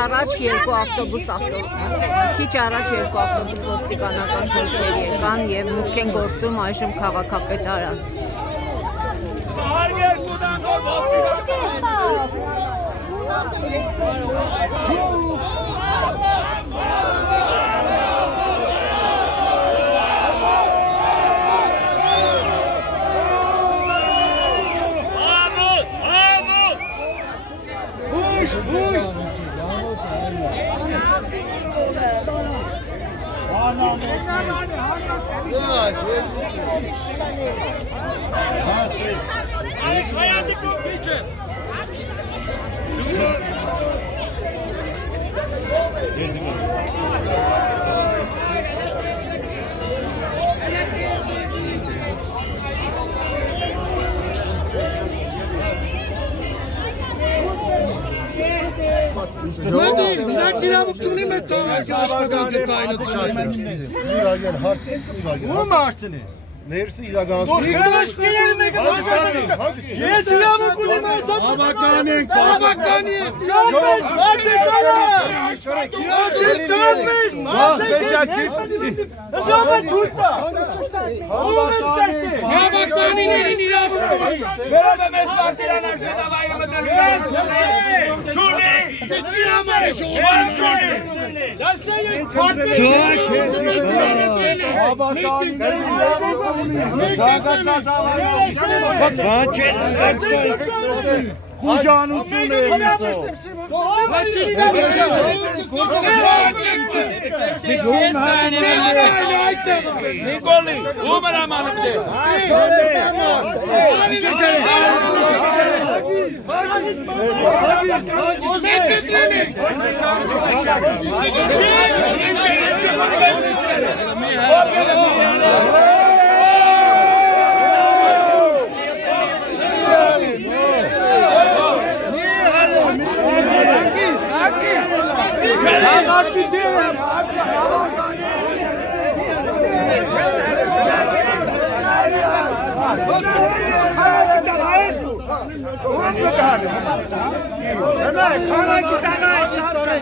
առաջ երկու ավտոբուս ոստիկանական զորքեր եկան եւ մուտք են գործում այժմ քաղաքապետարան։ Ներսի իրականացնում Ես իրավունք ունեմ այս Բավական ենք, բավական ենք Բավականիներին իրավունք Վերով եմ ես մարդիրան աշվետավայրը մտելուղես Չունի Չի համար է շողում Դասային Խուժանություն է Նիկոլի, ում էր ամանում դե Հələ, քանակ դանա է շատ է։